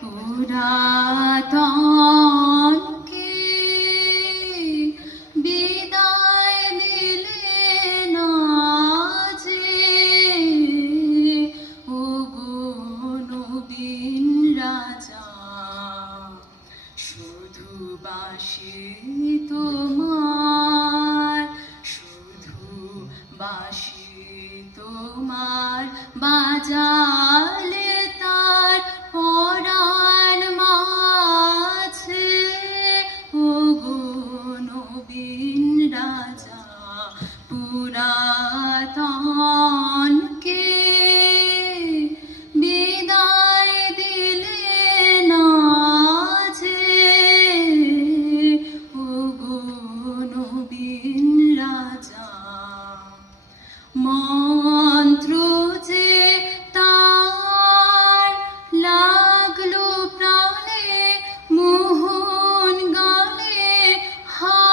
পুরাতনকে বিদায় দিলে না যে, ওগো নবীন রাজা, শুধু বাঁশি তোমার, শুধু বাঁশি তোমার বাজালে তার পরাণ মাঝে, ওগো নবীন রাজা, পুরাতনকে বিদায় দিলে না যে, ওগো নবীন রাজা। মন্ত্র যে তার লাগলো প্রাণে, মোহন গানে হায়,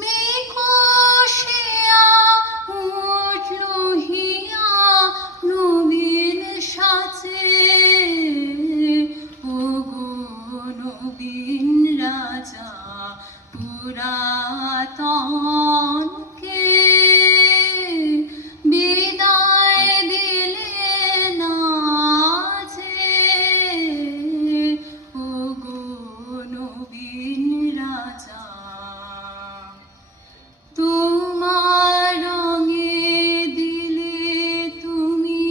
মেঘোষিয়া উঠল হিয়া নবীন সাজে, ওগো নবীন রাজা, পুরাতনকে বিদায় দিলে না যে, ওগো নবীন রাজা। তোমার রঙে দিলে তুমি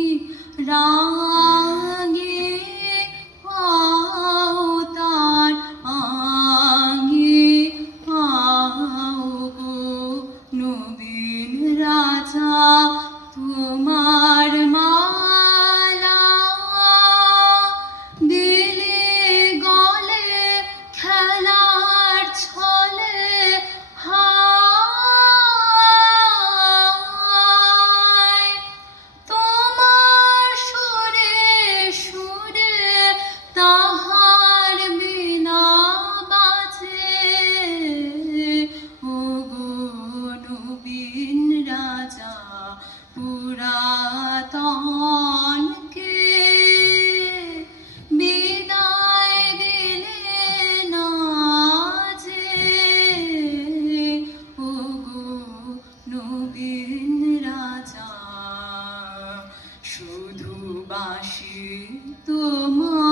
রাঙে তার আঙে, গো নবীন রাজা, তোমার মালা দিলে গলে খেলার ছলে হায়, তোমার সুরে সুরে তাহার বিনা বাজে, ওগো নবীন রাজা, পুরাতনকে বিদায় দিলে না যে, ওগো নবীন রাজা, শুধু বাঁশি তোমার